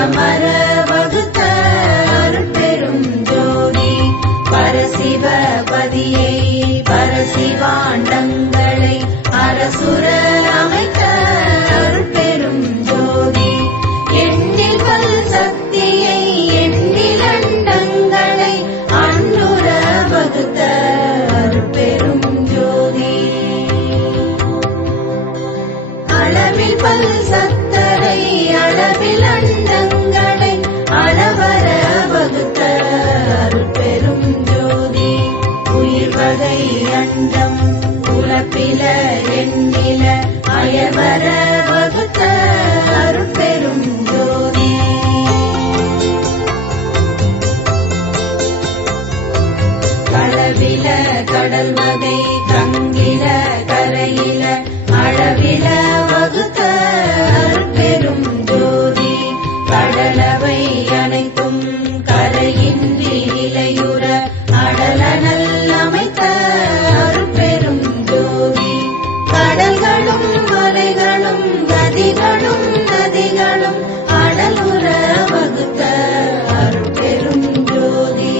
அகமர வகுத்த அருட்பெரும் ஜோதி பரசிவபதியை பரசிவாண்டங்களை அரசுர அமைத்த அருட்பெரும் ஜோதி எண்ணில் பல் சக்தியை எண்ணில் அண்டங்களை அன்றுர வகுத்த அருட்பெரும் ஜோதி அளவில் பல் சத்தரை அளவில் அண்டங்களை அளவர வகுத்த அருட்பெரும் ஜோதி உயிர் வகை அண்டம் உலப்பில எண்ணில அயவர வகுத்த அருட்பெரும் ஜோதி களவில கடல் வகை கங்கில கரையில அளவில வகுத்த அருட்பெரும் ஜோதி கடலவை அனைத்தும் கரையின்றி இலையுற அடலனல் அமைத்த அருட்பெரும் ஜோதி கடல்களும் மலைகளும் நதிகளும் நதிகளும் அடலுற வகுத்த அருட்பெரும் ஜோதி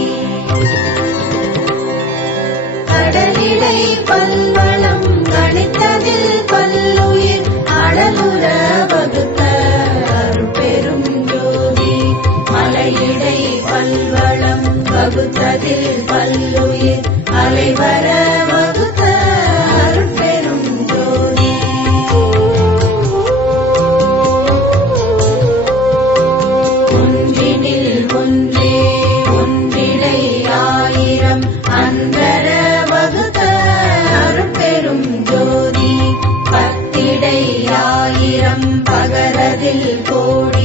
கடலிடை பல்வளம் கணித்ததில் பல்லுயிர் அடலுற வகுத்த அருட்பெரும் ஜோதி மலையிடை பல்வளம் வகுத்ததில் பல்லுயிர் அலைவர வகுத்த அருட்பெரும் ஜோதி ஒன்றினில் ஒன்றே ஒன்றிடை ஆயிரம் அந்தர வகுத்த அருட்பெரும் ஜோதி பத்திடை ஆயிரம் பகரதில் கோடி